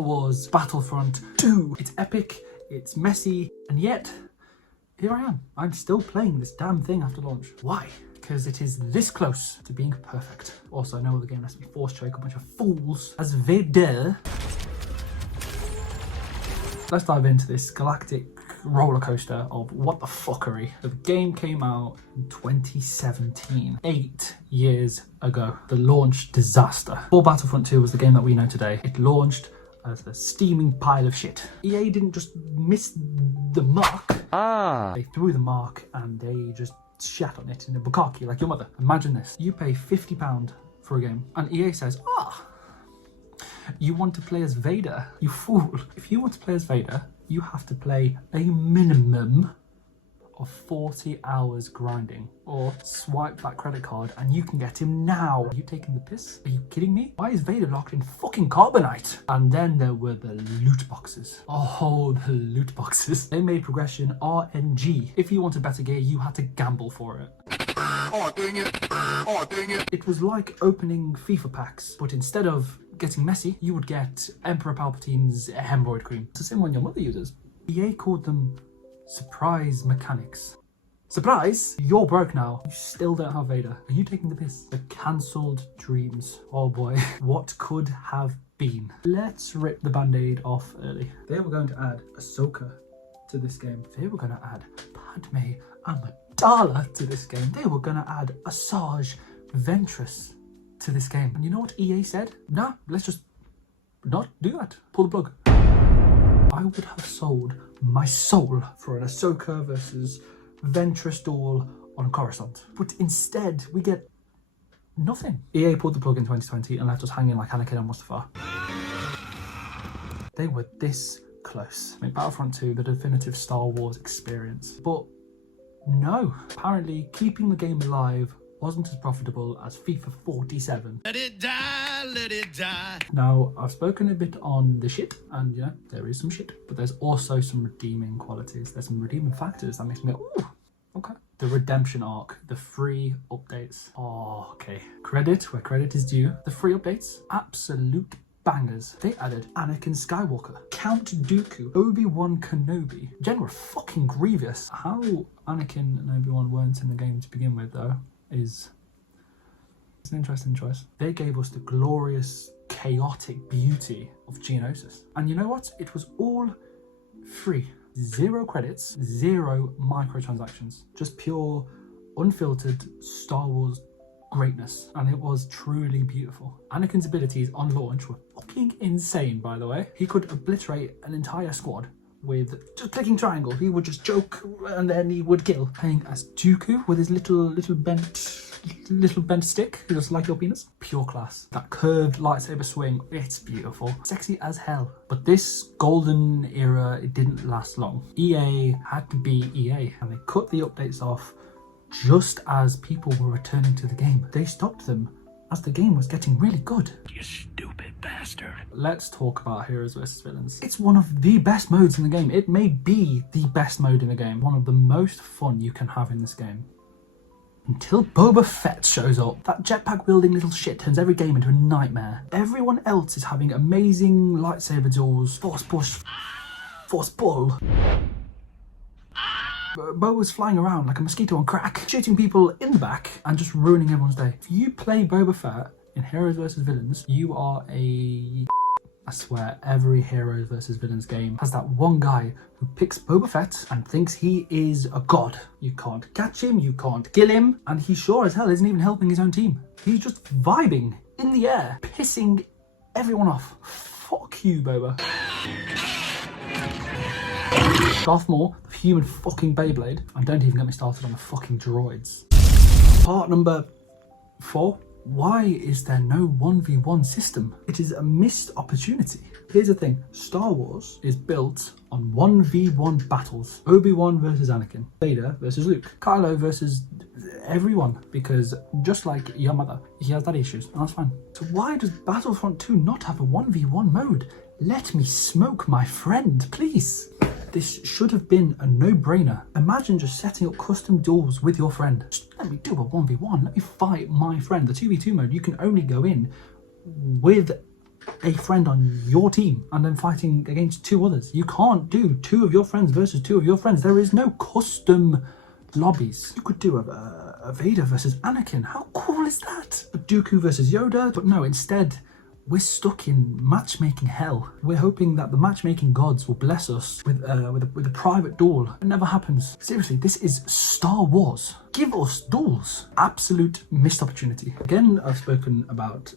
Star Wars Battlefront 2. It's epic, it's messy, and yet, here I am. I'm still playing this damn thing after launch. Why? Because it is this close to being perfect. Also, I know the game has to be force choke a bunch of fools as Vader. Let's dive into this galactic roller coaster of what the fuckery. The game came out in 2017, 8 years ago. The launch disaster. Before Battlefront 2 was the game that we know today. It launched as a steaming pile of shit. EA didn't just miss the mark. They threw the mark and they just shat on it in a bukkake like your mother. Imagine this. You pay £50 for a game and EA says, you want to play as Vader? You fool. If you want to play as Vader, you have to play a minimum of 40 hours grinding, or swipe that credit card and you can get him now. Are you taking the piss? Are you kidding me? Why is Vader locked in fucking carbonite? And then there were the loot boxes. Oh, the loot boxes. They made progression RNG. If you wanted better gear, you had to gamble for it. Oh, dang it. Oh, dang it. It was like opening FIFA packs, but instead of getting Messi, you would get Emperor Palpatine's hemorrhoid cream. It's the same one your mother uses. EA called them surprise mechanics. Surprise? You're broke now. You still don't have Vader. Are you taking the piss? The cancelled dreams. Oh boy. What could have been? Let's rip the band-aid off early. They were going to add Ahsoka to this game. They were going to add Padme Amidala to this game. They were going to add Asajj Ventress to this game. And you know what EA said? Nah, let's just not do that. Pull the plug. I would have sold my soul for an Ahsoka versus Ventress duel on Coruscant. But instead, we get nothing. EA pulled the plug in 2020 and left us hanging like Anakin and Mustafar. They were this close. Make Battlefront 2 the definitive Star Wars experience. But no, apparently keeping the game alive wasn't as profitable as FIFA 47. Let it die, let it die. Now, I've spoken a bit on the shit, and yeah, there is some shit, but there's also some redeeming qualities. There's some redeeming factors that makes me go, ooh, okay. The redemption arc, the free updates. Oh, okay. Credit where credit is due. The free updates, absolute bangers. They added Anakin Skywalker, Count Dooku, Obi-Wan Kenobi, General fucking Grievous. How Anakin and Obi-Wan weren't in the game to begin with, though, it's an interesting choice. They gave us the glorious, chaotic beauty of Geonosis. And you know what? It was all free. 0 credits, 0 microtransactions. Just pure, unfiltered Star Wars greatness. And it was truly beautiful. Anakin's abilities on launch were fucking insane, by the way. He could obliterate an entire squad with just clicking triangle. He would just choke and then he would kill. Playing as Dooku with his little bent stick, just like your penis. Pure class. That curved lightsaber swing, it's beautiful. Sexy as hell. But this golden era, it didn't last long. EA had to be EA, and they cut the updates off just as people were returning to the game. They stopped them as the game was getting really good. You stupid bastard. Let's talk about Heroes vs Villains. It's one of the best modes in the game. It may be the best mode in the game. One of the most fun you can have in this game. Until Boba Fett shows up. That jetpack wielding little shit turns every game into a nightmare. Everyone else is having amazing lightsaber duels, force push, force pull. Boba's flying around like a mosquito on crack, shooting people in the back and just ruining everyone's day. If you play Boba Fett in Heroes vs Villains, you are I swear, every Heroes vs Villains game has that one guy who picks Boba Fett and thinks he is a god. You can't catch him, you can't kill him, and he sure as hell isn't even helping his own team. He's just vibing in the air, pissing everyone off. Fuck you, Boba. Darth Maul, the human fucking Beyblade, and don't even get me started on the fucking droids. Part number 4. Why is there no 1v1 system? It is a missed opportunity. Here's the thing, Star Wars is built on 1v1 battles. Obi-Wan versus Anakin, Vader versus Luke, Kylo versus everyone, because just like your mother, he has daddy issues, and that's fine. So why does Battlefront 2 not have a 1v1 mode? Let me smoke my friend, please. This should have been a no-brainer. Imagine just setting up custom duels with your friend. Just let me do a 1v1, let me fight my friend. The 2v2 mode, you can only go in with a friend on your team and then fighting against 2 others. You can't do 2 of your friends versus 2 of your friends. There is no custom lobbies. You could do a Vader versus Anakin. How cool is that? A Dooku versus Yoda. But no, instead, we're stuck in matchmaking hell. We're hoping that the matchmaking gods will bless us with a private duel. It never happens. Seriously, this is Star Wars. Give us duels. Absolute missed opportunity. Again, I've spoken about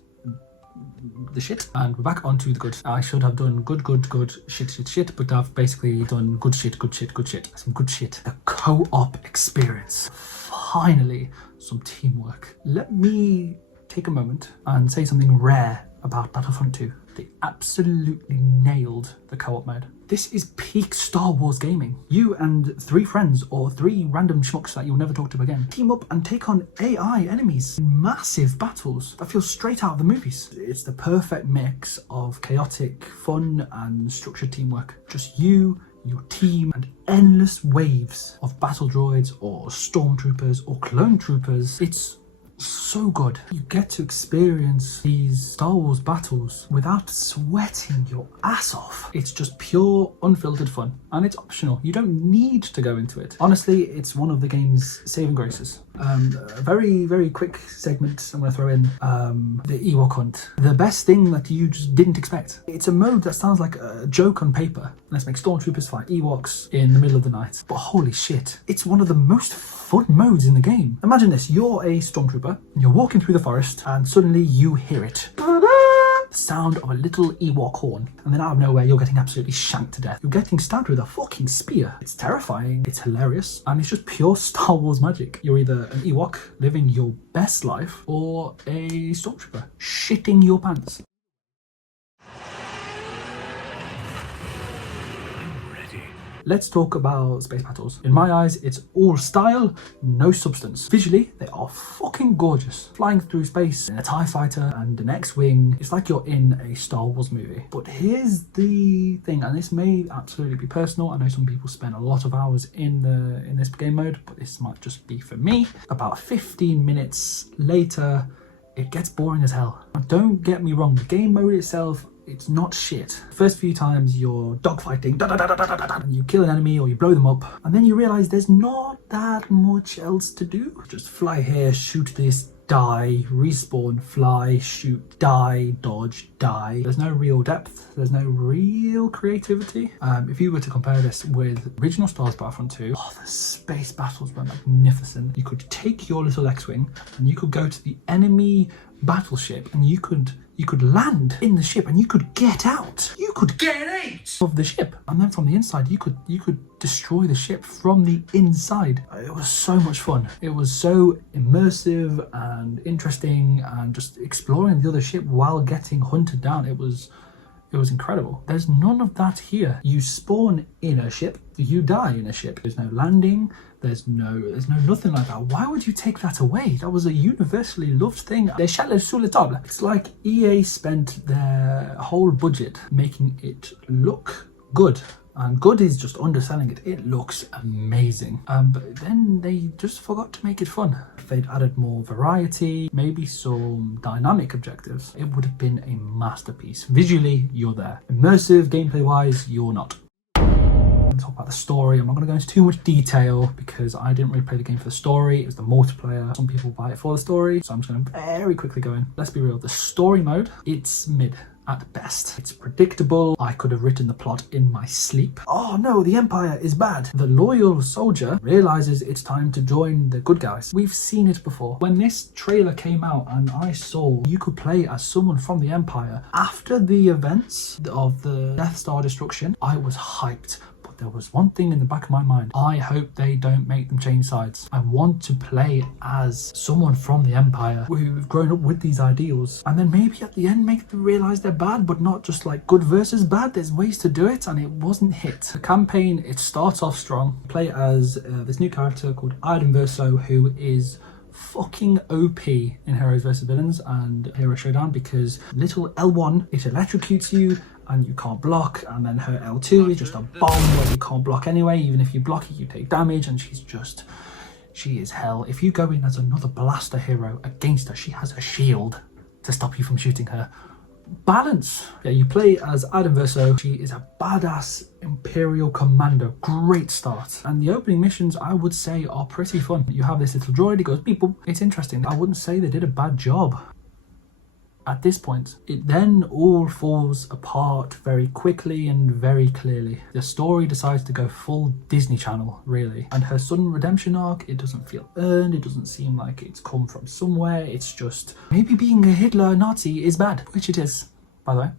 the shit, and we're back onto the good. I should have done good, shit, but I've basically done good shit. Some good shit. A co-op experience. Finally, some teamwork. Let me take a moment and say something rare about Battlefront 2. They absolutely nailed the co-op mode. This is peak Star Wars gaming. You and 3 friends or 3 random schmucks that you'll never talk to again team up and take on AI enemies in massive battles that feel straight out of the movies. It's the perfect mix of chaotic fun and structured teamwork. Just you, your team, and endless waves of battle droids or stormtroopers or clone troopers. It's so good. You get to experience these Star Wars battles without sweating your ass off. It's just pure, unfiltered fun, and it's optional. You don't need to go into it. Honestly, it's one of the game's saving graces. A very quick segment I'm going to throw in. The Ewok Hunt. The best thing that you just didn't expect. It's a mode that sounds like a joke on paper. Let's make stormtroopers fight Ewoks in the middle of the night. But holy shit, it's one of the most fun modes in the game. Imagine this, you're a stormtrooper, you're walking through the forest, and suddenly you hear it. The sound of a little Ewok horn, and then out of nowhere you're getting absolutely shanked to death. You're getting stabbed with a fucking spear. It's terrifying, it's hilarious, and it's just pure Star Wars magic. You're either an Ewok living your best life or a stormtrooper shitting your pants. Let's talk about space battles. In my eyes, it's all style, no substance. Visually, they are fucking gorgeous. Flying through space in a TIE fighter and an X-Wing, it's like you're in a Star Wars movie. But here's the thing, and this may absolutely be personal. I know some people spend a lot of hours in this game mode, but this might just be for me. About 15 minutes later, it gets boring as hell. Now, don't get me wrong, the game mode itself, it's not shit. First few times you're dogfighting, and you kill an enemy or you blow them up, and then you realise there's not that much else to do. Just fly here, shoot this, die, respawn, fly, shoot, die, dodge, die. There's no real depth, there's no real creativity. If you were to compare this with original Star Wars Battlefront 2, the space battles were magnificent. You could take your little X-Wing and you could go to the enemy battleship and you could land in the ship and you could get out. You could get out of the ship, and then from the inside you could destroy the ship from the inside. It was so much fun. It was so immersive and interesting, and just exploring the other ship while getting hunted down. It was incredible. There's none of that here. You spawn in a ship, you die in a ship. There's no landing, there's no nothing like that. Why would you take that away? That was a universally loved thing. It's like EA spent their whole budget making it look good. And good is just underselling it. It looks amazing. But then they just forgot to make it fun. If they'd added more variety, maybe some dynamic objectives, it would have been a masterpiece. Visually, you're there. Immersive, gameplay-wise, you're not. I'm going to talk about the story. I'm not going to go into too much detail because I didn't really play the game for the story. It was the multiplayer. Some people buy it for the story. So I'm just going to very quickly go in. Let's be real. The story mode, it's mid. At best. It's predictable. I could have written the plot in my sleep. Oh no, the Empire is bad. The loyal soldier realizes it's time to join the good guys. We've seen it before. When this trailer came out and I saw you could play as someone from the Empire after the events of the Death Star destruction, I was hyped. There was one thing in the back of my mind. I hope they don't make them change sides. I want to play as someone from the Empire who've grown up with these ideals, and then maybe at the end make them realize they're bad, but not just like good versus bad. There's ways to do it, and it wasn't hit. The campaign, it starts off strong. Play as this new character called Iden Verso, who is fucking OP in Heroes vs Villains and Hero Showdown, because little L1, it electrocutes you and you can't block, and then her L2 is just a bomb where you can't block anyway. Even if you block it, you take damage, and she is hell. If you go in as another blaster hero against her, she has a shield to stop you from shooting her. balance. Yeah, you play as Adam Verso. She is a badass Imperial Commando. Great start. And the opening missions, I would say, are pretty fun. You have this little droid, it goes beep boop. It's interesting. I wouldn't say they did a bad job. At this point, it then all falls apart very quickly and very clearly. The story decides to go full Disney Channel, really. And her sudden redemption arc, it doesn't feel earned, it doesn't seem like it's come from somewhere, it's just, maybe being a Hitler Nazi is bad, which it is, by the way.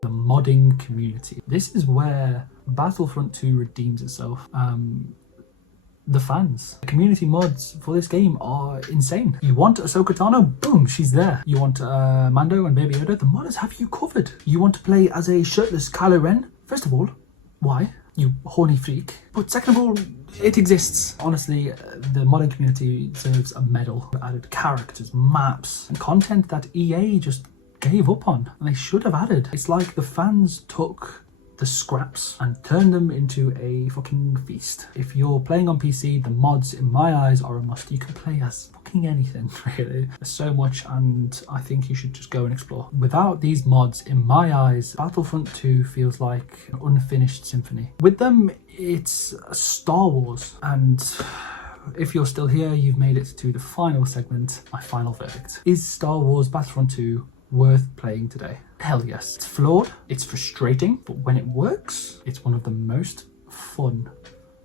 The modding community. This is where Battlefront 2 redeems itself. The fans. The community mods for this game are insane. You want Ahsoka Tano? Boom, she's there. You want Mando and Baby Yoda? The modders have you covered. You want to play as a shirtless Kylo Ren? First of all, why? You horny freak. But second of all, it exists. Honestly, the modding community deserves a medal. Added characters, maps, and content that EA just gave up on, and they should have added. It's like the fans took the scraps and turned them into a fucking feast. If you're playing on PC, the mods in my eyes are a must. You can play as fucking anything, really. There's so much, and I think you should just go and explore. Without these mods, in my eyes, Battlefront 2 feels like an unfinished symphony. With them, it's Star Wars, and if you're still here, you've made it to the final segment, my final verdict. Is Star Wars Battlefront 2 worth playing today? Hell yes. It's flawed, it's frustrating, but when it works, it's one of the most fun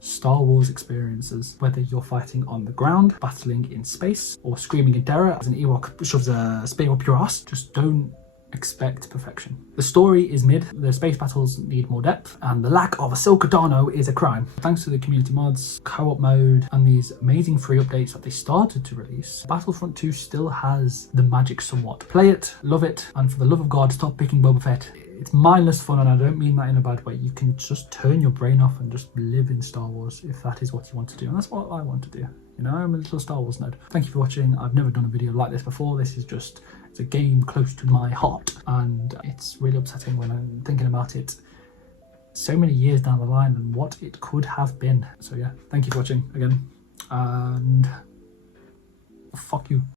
Star Wars experiences. Whether you're fighting on the ground, battling in space, or screaming in terror as an Ewok shoves a spear up your ass, just don't expect perfection. The story is mid, the space battles need more depth, and the lack of Ahsoka Tano is a crime. Thanks to the community mods, co-op mode, and these amazing free updates that they started to release, Battlefront 2 still has the magic somewhat. Play it, love it, and for the love of God, stop picking Boba Fett. It's mindless fun, and I don't mean that in a bad way. You can just turn your brain off and just live in Star Wars if that is what you want to do, and that's what I want to do. You know, I'm a little Star Wars nerd. Thank you for watching. I've never done a video like this before. This is just, it's a game close to my heart, and it's really upsetting when I'm thinking about it so many years down the line and what it could have been. So yeah, thank you for watching again, and fuck you.